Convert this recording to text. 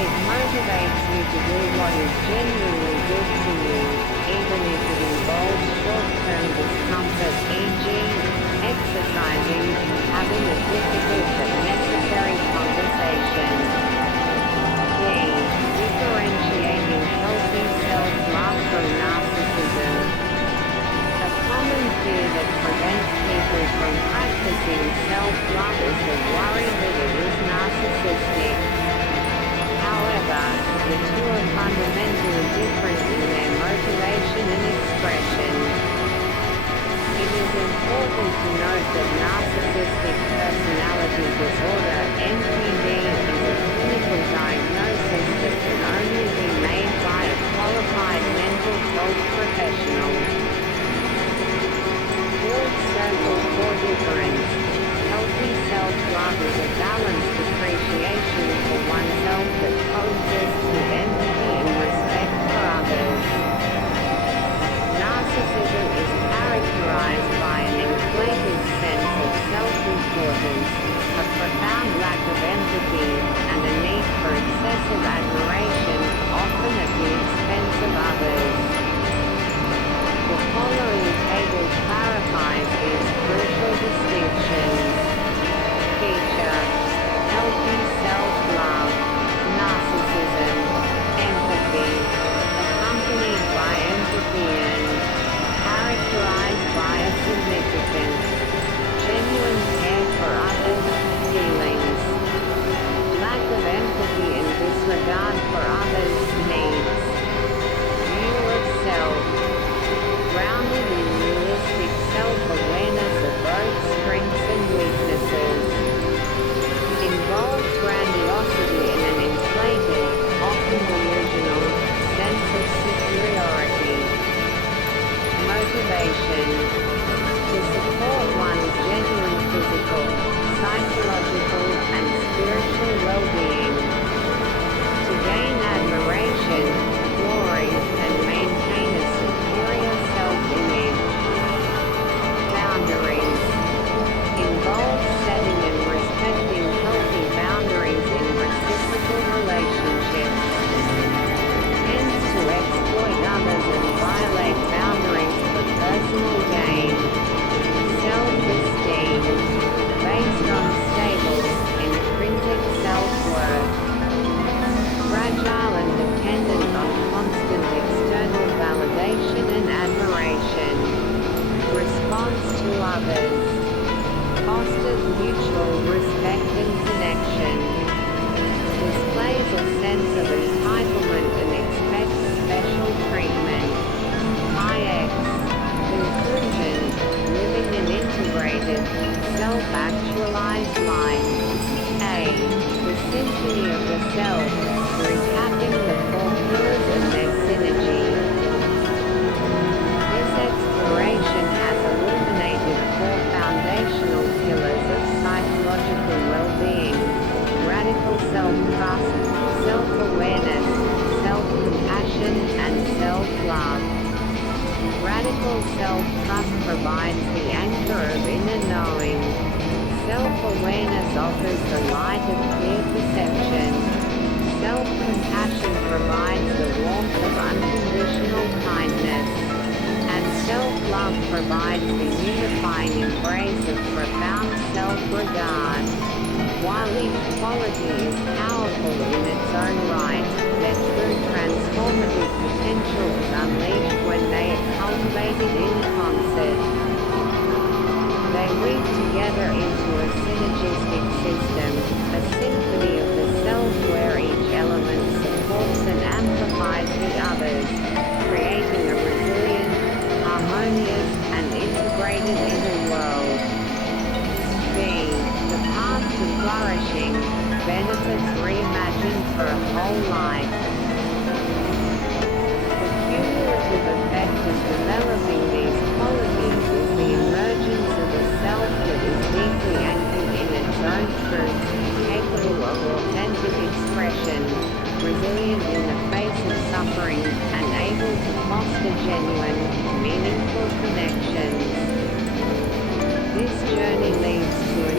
It motivates you to do what is genuinely good for you, even if it involves short-term discomfort, e.g., exercising, having a difficult but necessary conversation. D. Differentiating healthy self-love from narcissism. A common fear that prevents people from practicing self-love is the worry that it is narcissistic. However, the two are fundamentally different in their motivation and expression. It is important to note that narcissistic personality disorder (NPD) is a clinical diagnosis that can only be made by a qualified mental health professional. Broad circle for difference. Healthy self-love is a balanced appreciation for oneself that coexists with empathy and respect for others. Narcissism is characterized by an inflated sense of self-importance, a profound lack of empathy, and a need for excessive admiration, often at the expense of others. The following table clarifies these crucial distinctions. Feature: healthy self-love, narcissism, empathy, accompanied by empathy and characterized by a significant, genuine care for others, feelings, lack of empathy and disregard for others' needs, view of self, grounded in realistic self-awareness of both strengths and weaknesses, involves grandiosity in an inflated, often delusional, sense of superiority. Motivation: to support one's genuine physical, psychological, and spiritual well-being, to gain admiration, glory, and maintain a superior self-image. Boundaries: involves setting and respecting healthy boundaries in reciprocal relationships. Tends to exploit others and violate boundaries for personal gain. Self-esteem: based on stable, intrinsic self-worth. Fragile and dependent on constant external validation and admiration. Response to others: fosters mutual respect and connection. Displays a sense of entitlement and expects special treatment. IX. Conclusion: living an integrated, self-actualized life. A. The symphony of the self, recapping the four pillars and their synergy. This exploration has illuminated four foundational pillars of psychological well-being: radical self-trust, self-awareness, self-compassion, and self-love. Radical self-trust provides the anchor of inner knowing. Self-awareness offers the light of clear perception. Self-compassion provides the warmth of unconditional kindness. And self-love provides the unifying embrace of profound self-regard. While each quality is powerful in its own right, their true transformative potential is unleashed when they are cultivated in concert. They weave together into a synergistic system, a symphony of the self where each element supports and amplifies the others, creating a resilient, harmonious, and integrated inner world. B. The path to flourishing, benefits reimagined for a whole life. The cumulative effect of developing these qualities is the emergence of a self that is deeply anchored in its own truth, capable of authentic expression, resilient in the face of suffering, and able to foster genuine, meaningful